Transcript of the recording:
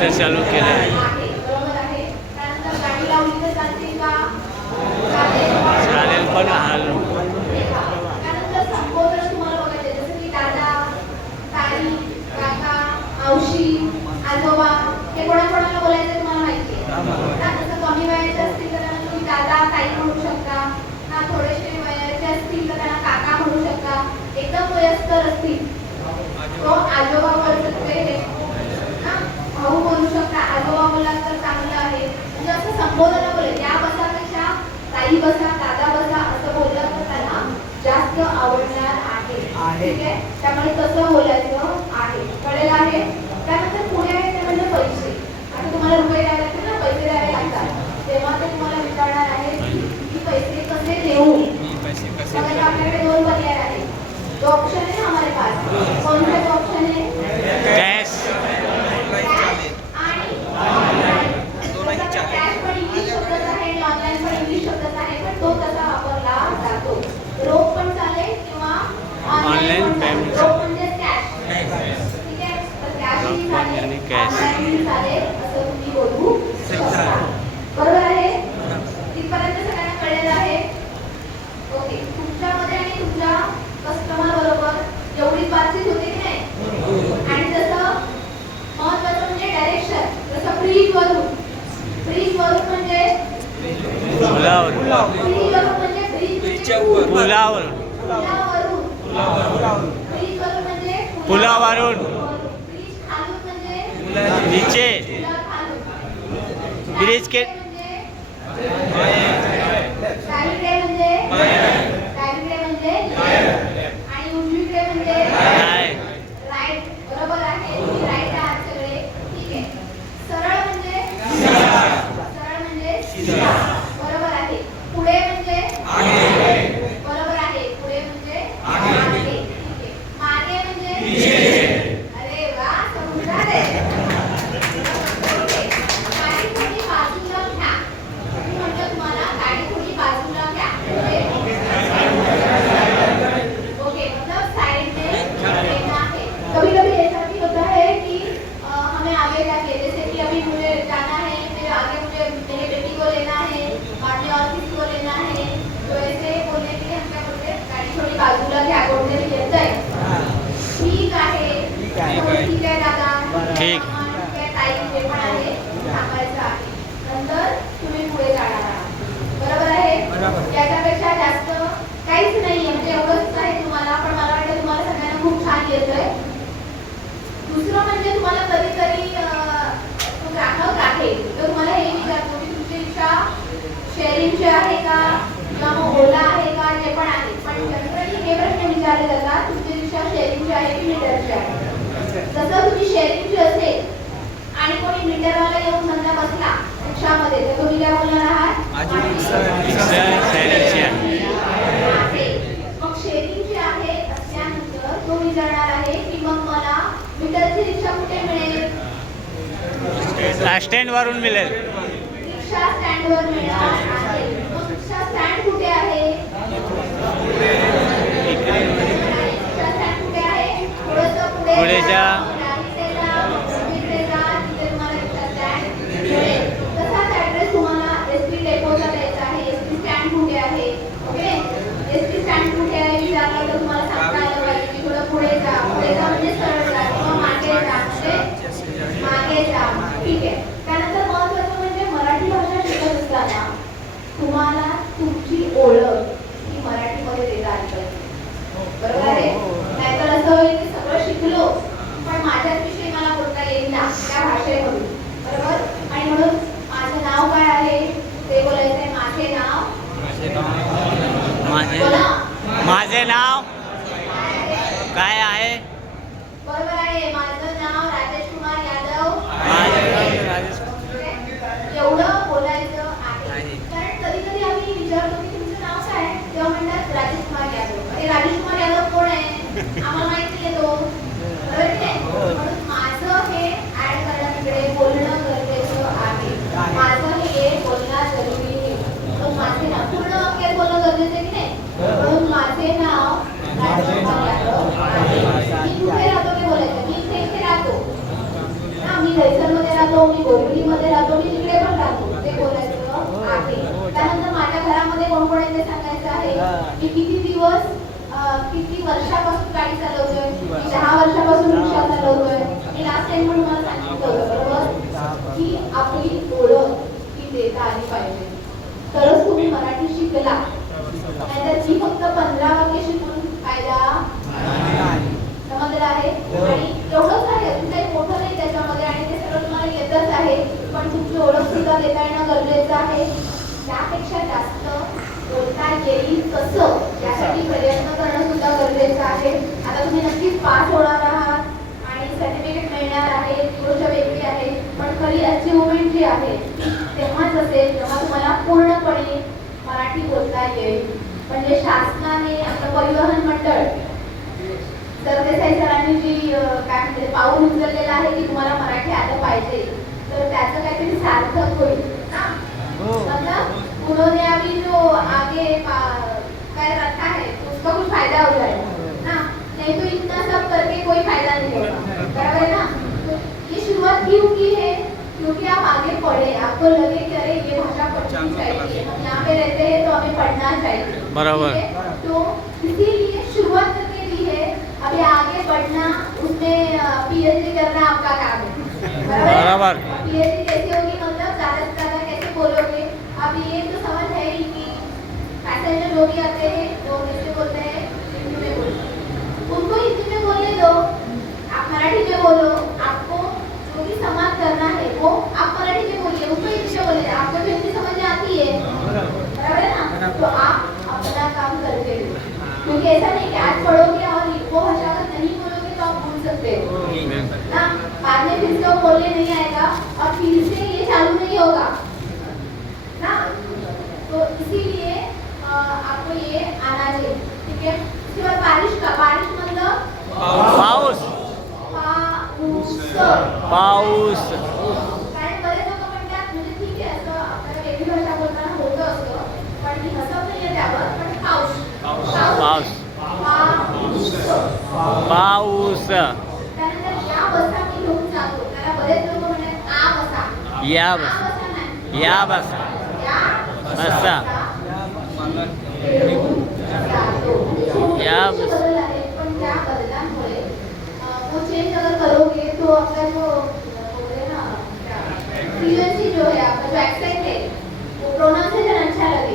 Register चालू केलं आहे. बरोबर आहे. त्यानंतर गाडी लावली तर चालते का? चालेल. चालेल पण त्यानंतर संबोधन तुम्हाला बघायचे जसं की दादा, ताई, काका, मावशी, आजोबा हे कोणाकोणाला बोलायचं तुम्हाला माहिती आहे. जसं कमी वयाचे असतील तर त्यांना तुम्ही दादा, ताई म्हणू शकता. थोडेसे वयाचे असतील तर त्यांना काका म्हणू शकता. एकदम वयस्कर असतील तो आजोबा बोलू शकते, भाऊ बोलू शकता. आजोबा बोलला तर चांगलं आहे. म्हणजे असं संबोधन बोले त्या बसापेक्षा ताई बसा, दादा बसा असं बोललं तर त्यांना जास्त आवडणार आहे. ठीक आहे, त्यामुळे तसं बोलायचं आहे. कळलेलं आहे. त्यानंतर पुढे आहे ते म्हणजे पैसे. आता तुम्हाला रुपये द्यावे लागतील ना, पैसे द्यावे लागतात, तेव्हा ते तुम्हाला विचारणार आहे की पैसे कसे देऊ. आपल्याकडे दोन पर्याय आहेत. दो ऑप्शन है हमारे पास. कौन से दो ऑप्शन है? कॅश आणि ऑनलाइन. कॅश पण इंग्लिश शब्दच आहे, ऑनलाइन पण इंग्लिश शब्दच आहे, पण तो तसा वापरला जातो. रोख पण चालेल किंवा ऑनलाइन पेमेंट. रोख म्हणजे कॅश. ठीक आहे, तर कॅश ही चालेल, ऑनलाइन ही चालेल, असं तुम्ही बोलू शकता. बरोबर आहे. तिथपर्यंत सगळ्यांना कळलेलं आहे. ओके, तुमच्यामध्ये आणि तुमच्या कस्टमर बरोबर एवढीच बातचीत होते की नाही. आणि जसं महत्त्वाचं म्हणजे डायरेक्शन. जसं फ्रीज वरून म्हणजे पुलावर म्हणजे पुलावर फ्रीज वरून म्हणजे पुलावरून फ्रीज खालून म्हणजे नीचे खालून. ब्रिज के डावीकडे म्हणजे आणि उजवीकडे म्हणजे काय राईट. बरोबर आहे, तुम्ही राईट आहात सगळे. ठीक आहे. सरळ म्हणजे सीधा. बरोबर आहे. पुढे म्हणजे बरोबर आहे, पुढे म्हणजे मागे. ठीक आहे. मागे म्हणजे अरे वा, समजून आले. गाडी थोडी बाजूला घ्या. मी म्हटलं तुम्हाला गाडी थोडी बाजूला घ्या. ओके, मतलब साइड में लेना है. कभी कभी ऐसा भी होता है कि हमें आगे जाके, जैसे कि अभी मुझे जाना है, फिर आगे मुझे मेरे बेटी को लेना है, बाद में और किसी को लेना है, तो ऐसे बोलने के लिए हम क्या बोलते हैं, गाड़ी थोडी बाजूला घ्या. कोणते भी येतंय. ठीक आहे, ठीक आहे दादा, ठीक आहे ताई, जे पण आहे सांगायचं आहे. नंतर तुम्ही पुढे जाणार आहात. बरोबर आहे. याच्यापेक्षा जास्त काहीच नाहीये, म्हणजे एवढंच आहे तुम्हाला. पण मला वाटतं तुम्हाला सगळ्यांना खूप छान येतंय. दुसरं म्हणजे तुम्हाला कधीतरी ग्राहक आहे तर तुम्हाला हे विचारतो की तुमची रिक्षा शेअरिंगची आहे का किंवा मग ओला आहे का, जे पण आहे. पण जनरली हे प्रश्न विचारले जातात, तुमची रिक्षा शेअरिंगची आहे की मीटरची आहे. जसं तुम्ही शेअरिंगची असेल आणि कोणी मीटरवाला येऊन समजा बसला रिक्षामध्ये, तर तुम्ही काय बोलणार आहात? मग शेअरिंगची आहे असल्यानंतर तो विचारणार आहे की मग मला मीटरची रिक्षा कुठे मिळेल? स्टँड वरून मिळेल. रिक्षा स्टँडवर मिळणार आहे. मग रिक्षा स्टँड कुठे आहे? रिक्षा स्टँड कुठे आहे? थोडंसं पुढे जा. तसाच ऍड्रेस तुम्हाला एसटी डेपोचा द्यायचा आहे. एसटी स्टँड कुठे आहे? ओके, एसटी स्टँड कुठे आहे विचारलं तर तुम्हाला सांगता आलं पाहिजे की थोडं पुढे जा. पुढे जा म्हणजे सरळ जा किंवा मागे जा म्हणजे मागे जा. ठीक आहे. त्यानंतर महत्त्वाचं म्हणजे मराठी भाषा शिकत असताना तुम्हाला तुमची ओळख ही मराठीमध्ये देता आली पाहिजे. बरोबर आहे. नाहीतर असं होईल की सगळं शिकलो पण माझ्याविषयी मला बोलता येईल ना त्या भाषेमधून. बरोबर. आणि म्हणून माझं नाव काय आहे ते बोलायचंय. माझे नाव माझे नाव काय आहे? बरोबर आहे. माझं नाव राजेश कुमार यादव. एवढं बोलायचं आहे. कारण कधी कधी आम्ही विचारतो की तुमचं नाव काय आहे, तेव्हा म्हणतात राजेश कुमार यादव. अरे राजेश कुमार यादव कोण आहे? आम्हाला माहिती आहे तो. बरोबर की नाही? म्हणून माझं हे ऍड करणं तिकडे बोलणं गरजेचं आहे. माझं हे बोलणं जरुरी आहे. मग माझे नाव पूर्ण वाक्यात बोलणं गरजेचं आहे की नाही. म्हणून माझे नाव मी दहिसरमध्ये राहतो, मी बोरिवलीमध्ये राहतो, मी तिकडे पण राहतो, ते बोलायचं आहे. त्यानंतर माझ्या घरामध्ये कोण कोण आहे ते सांगायचं आहे. मी किती दिवस किती वर्षापासून गाडी चालवतोय, मी 10 वर्षापासून रिक्षा चालवतोय. मी लास्ट टाइम पण तुम्हाला सांगितलं होतं बरोबर की आपली ओळख ही देता आली पाहिजे, तरच तुम्ही मराठी शिकला. नाहीतर ती फक्त 15 वाक्य शिकून फायदा समजलं आहे. आणि एवढंच आहे, अजून काही मोठं नाही त्याच्यामध्ये, आणि ते सगळं तुम्हाला येतच आहे. पण तुमची ओळख सुद्धा देता येणं गरजेचं आहे. त्यापेक्षा जास्त बोलता येईल कसं यासाठी प्रयत्न करणं सुद्धा गरजेचं आहे. आता तुम्ही नक्कीच पास होणार आहात आणि सर्टिफिकेट मिळणार आहे, ती गोष्ट वेगळी आहे. पण खरी अचिव्हमेंट जी आहे तेव्हाच असेल जेव्हा तुम्हाला पूर्णपणे मराठी बोलता येईल. म्हणजे शासनाने आपलं परिवहन मंडळ सरदेसाई सरांनी जी काय म्हणते पाऊल उचललेलं आहे की तुम्हाला मराठी आलं पाहिजे, तर त्याचं काहीतरी सार्थक होईल ना. मतलब उन्होंने अभी जो आगे कर रखा है उसका कुछ फायदा हो जाएगा ना, नहीं तो इतना सब करके कोई फायदा नहीं होगा, बराबर है ना. तो ये शुरुआत क्यों की है, क्योंकि आप आगे पढ़े, आपको लगे कि अरे ये भाषा पढ़नी चाहिए, हम यहाँ पे रहते हैं तो हमें पढ़ना चाहिए, बराबर. तो इसीलिए शुरुआत करके दी है. अभी आगे बढ़ना, उसमें पीएचडी करना आपका काम है, बराबर. पीएचडी कैसे होगी, मतलब ज़्यादा से ज़्यादा कैसे बोलोगे. अब ये तो समझ है ही कि पैसेंजर जो भी आते हैं वो कैसे बोलते हैं, हिंदी में बोलते हैं, उनको हिंदी में बोलने दो, आप मराठी में बोलो. आपको जो भी संवाद करना है वो आप मराठी में बोलिए, उसको हिंदी में बोलिए. आपको तो हिंदी समझ में आती है, बराबर है ना. तो आप अपना काम करते हो, क्योंकि ऐसा नहीं कि आज पढ़ोगे और वो भाषा अगर नहीं बोलोगे तो आप भूल सकते हो ना. बाद में फिर से वो बोलने नहीं आएगा और फिर से ये चालू नहीं होगा ना. तो इसीलिए आपको ये आना चाहिए, ठीक है. उसके बाद बारिश का, बारिश मतलब पाऊस. पाऊस. कारण बरेच लोक म्हणतात म्हणजे ठीक आहे असं आपल्याला वेगळी भाषा बोलताना होतं असतं, पण मी हसत नाहीये त्यावर. पण पाऊस, पाऊस. पाऊस. त्यानंतर या बसा मी घेऊन जातो, त्याला बरेच लोक म्हणतात आ बसा. या आ बस. बसा नाही, या बस. या बसा. घेऊन जातो. म्हणजे या छोटे बस. बदल आहे, पण त्या बदलांमुळे वो चेंज अगर करोगे तो आपका जो बोले ना फ्रीक्वेंसी जो है, आपका जो एक्सेंट है वो प्रोनाउंसिएशन अच्छा लगेगा.